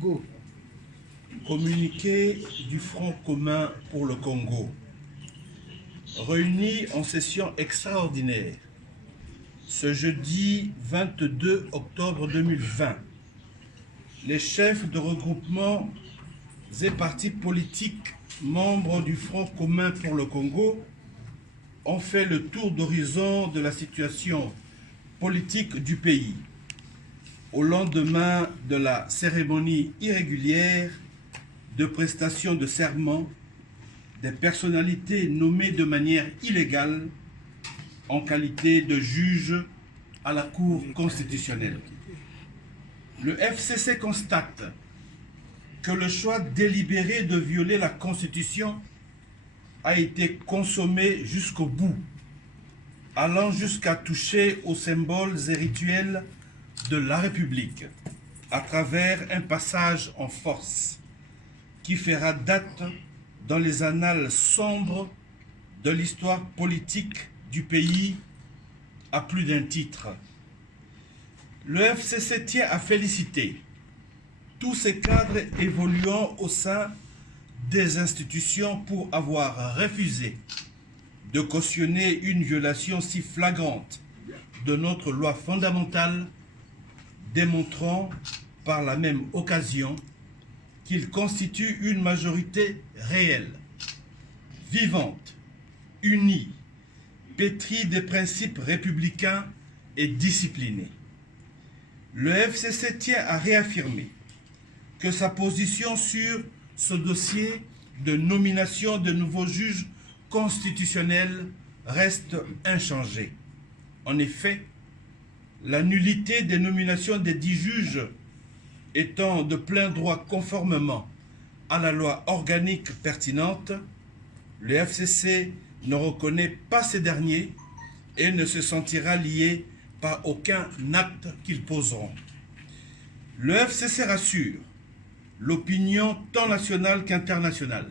Go. Communiqué du Front commun pour le Congo. Réunis en session extraordinaire ce jeudi 22 octobre 2020, les chefs de regroupements et partis politiques membres du Front commun pour le Congo ont fait le tour d'horizon de la situation politique du pays au lendemain de la cérémonie irrégulière de prestation de serment des personnalités nommées de manière illégale en qualité de juge à la Cour constitutionnelle. Le FCC constate que le choix délibéré de violer la Constitution a été consommé jusqu'au bout, allant jusqu'à toucher aux symboles et rituels de la République à travers un passage en force qui fera date dans les annales sombres de l'histoire politique du pays à plus d'un titre. Le FCC tient à féliciter tous ces cadres évoluant au sein des institutions pour avoir refusé de cautionner une violation si flagrante de notre loi fondamentale, démontrant par la même occasion qu'il constitue une majorité réelle, vivante, unie, pétrie des principes républicains et disciplinée. Le FCC tient à réaffirmer que sa position sur ce dossier de nomination de nouveaux juges constitutionnels reste inchangée. En effet, la nullité des nominations des 10 juges étant de plein droit conformément à la loi organique pertinente, le FCC ne reconnaît pas ces derniers et ne se sentira lié par aucun acte qu'ils poseront. Le FCC rassure l'opinion tant nationale qu'internationale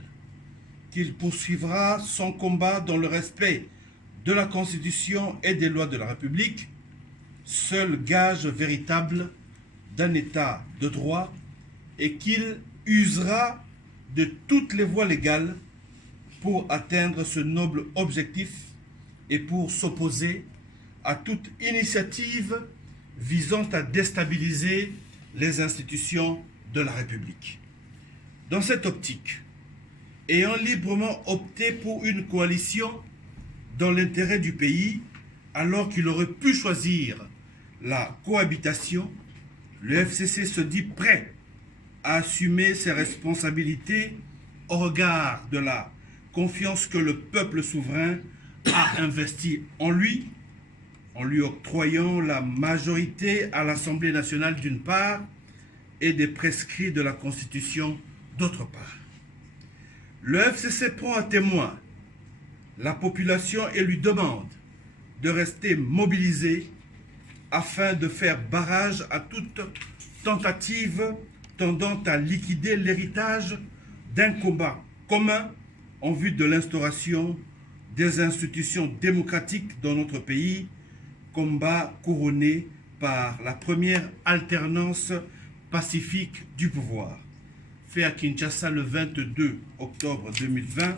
qu'il poursuivra son combat dans le respect de la Constitution et des lois de la République, seul gage véritable d'un État de droit, et qu'il usera de toutes les voies légales pour atteindre ce noble objectif et pour s'opposer à toute initiative visant à déstabiliser les institutions de la République. Dans cette optique, ayant librement opté pour une coalition dans l'intérêt du pays, alors qu'il aurait pu choisir la cohabitation, le FCC se dit prêt à assumer ses responsabilités au regard de la confiance que le peuple souverain a investie en lui octroyant la majorité à l'Assemblée nationale d'une part et des prescrits de la Constitution d'autre part. Le FCC prend à témoin la population et lui demande de rester mobilisée afin de faire barrage à toute tentative tendant à liquider l'héritage d'un combat commun en vue de l'instauration des institutions démocratiques dans notre pays, combat couronné par la première alternance pacifique du pouvoir. Fait à Kinshasa le 22 octobre 2020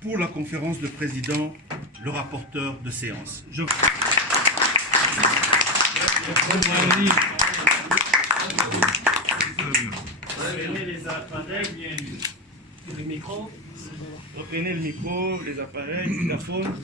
pour la conférence de présidents, le rapporteur de séance. Reprenez les appareils, le micro. Reprenez le micro, les appareils, le microphone.